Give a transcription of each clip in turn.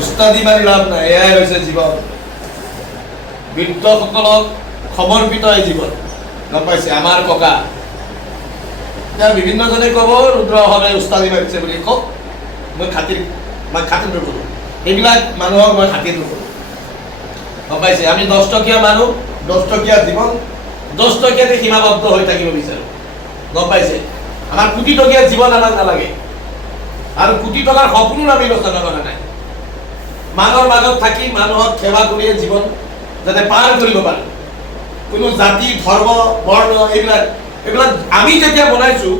উস্তাদি মাৰি লাভ নাই, এয়াই হৈছে জীৱন। বৃদ্ধসকলক সমৰ্পিত এই জীৱন, গম পাইছে? আমাৰ ককা এতিয়া বিভিন্নজনে ক'ব ৰুদ্ৰহঁতে উস্তাদি মাৰিছে বুলি, কওক, মই খাতিৰ নকৰোঁ। এইবিলাক মানুহক মই খাতিৰ নকৰোঁ, গম পাইছে? আমি 10 টকীয়া মানুহ, 10 টকীয়া জীৱন, 10 টকীয়াতে সীমাবদ্ধ হৈ থাকিব বিচাৰোঁ, গম পাইছে? আমাৰ কোটি টকীয়া জীৱন আমাক নালাগে, আৰু কোটি টকাৰ সপোনো আমি ৰচনা কৰা নাই। মানুহৰ মাজত থাকি মানুহক সেৱা কৰিয়ে জীৱন যাতে পাৰ কৰিব পাৰে। কোনো জাতি, ধৰ্ম, বৰ্ণ এইবিলাক আমি যেতিয়া বনাইছোঁ,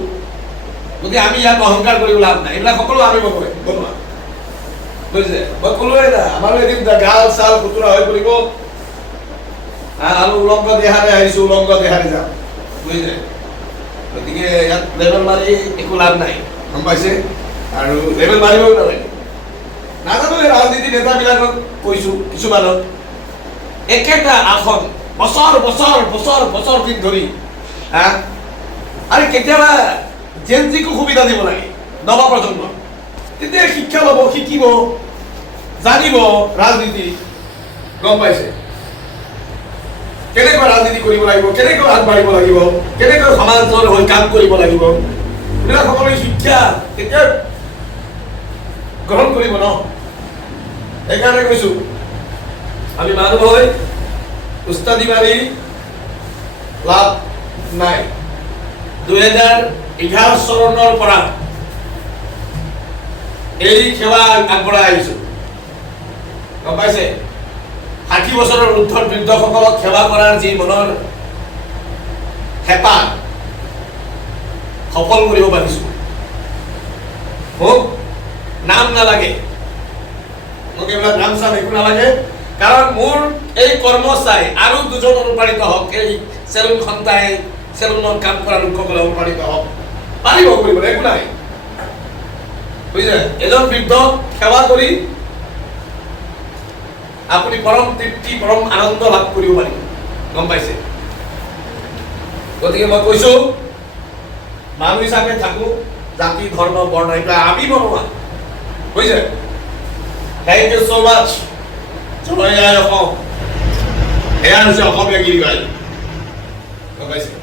গতিকে আমি ইয়াত অহংকাৰ কৰিব লাভ নাই। এইবিলাক সকলো আমি বনোৱা, বুজিছে? মই ক'লোৱে না, আমাৰো এদিন গাল চাল খুতুৰা হৈ পৰিব, আৰু উলংগ দেহাৰে আহিছোঁ, উলংগ দেহাৰে যাম, বুজিছে? গতিকে ইয়াত লেবেল মাৰি একো লাভ নাই, গম পাইছে? আৰু লেবেল মাৰিবও নালাগে। নাজানো এই ৰাজনীতি নেতাবিলাকক কৈছোঁ, কিছুমানক একেটা আসন বছৰ দিন ধৰি, আৰু কেতিয়াবা জেনজিকো সুবিধা দিব লাগে, নৱপ্ৰজন্ম, তেতিয়া শিক্ষা ল'ব, শিকিব, জানিব ৰাজনীতি, গম পাইছে? কেনেকৈ ৰাজনীতি কৰিব লাগিব, কেনেকৈ আগবাঢ়িব লাগিব, কেনেকৈ সমাজৰ হৈ কাম কৰিব লাগিব, এইবিলাক সকলো শিক্ষা কেতিয়া গ্ৰহণ কৰিব ন? সেইকাৰণে কৈছোঁ আমি মানুহ হৈ উস্তাদি মাৰি লাভ নাই। 2011 চনৰ পৰা এই সেৱা আগবঢ়াই আহিছোঁ, গম পাইছে? 60 বছৰৰ ঊৰ্ধ্বৰ বৃদ্ধসকলক সেৱা কৰাৰ যি মনৰ হেঁপাহ সফল কৰিব পাৰিছোঁ। মোক নাম নালাগে, মোক এইবিলাক নাম চাম একো নালাগে, কাৰণ মোৰ এই কৰ্ম চাই আৰু 2জন অনুপ্ৰাণিত হওক, এই চেলুনখন চাই চেলুনৰ কাম কৰা লোকসকলে অনুপ্ৰাণিত হওক, পাৰিব কৰিবলৈ, একো নাই, বুজিছে? এজন বৃদ্ধক সেৱা কৰি আপুনি পৰম তৃপ্তি, পৰম আনন্দ লাভ কৰিব পাৰিব, গম পাইছে? গতিকে মই কৈছোঁ মানুহ হিচাপে থাকোঁ, জাতি, ধৰ্ম, বৰ্ণ এইবিলাক আমি বনোৱা, বুজিছে? থেংক ইউ ছ' মাছ। জয় আই অসম, এয়া হৈছে অসমীয়া গীত গাই, গম পাইছে?